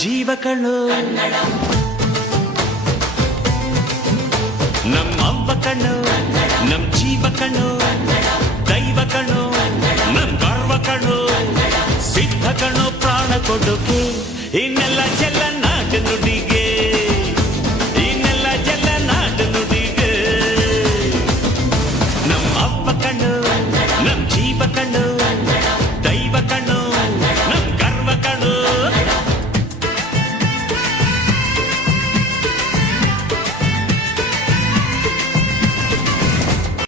ಜೀವ ಕಣೋ ನಮ್ಮವ್ವ ಕಣೋ ನಮ್ ಜೀವ ಕಣೋ ದೈವ ಕಣೋ ನಮ್ ಗರ್ವ ಕಣೋ ಸಿದ್ಧ ಕಣೋ ಪ್ರಾಣ ಕೊಡೋಕೆ ಇನ್ನೆಲ್ಲ ಚೆಲ್ಲ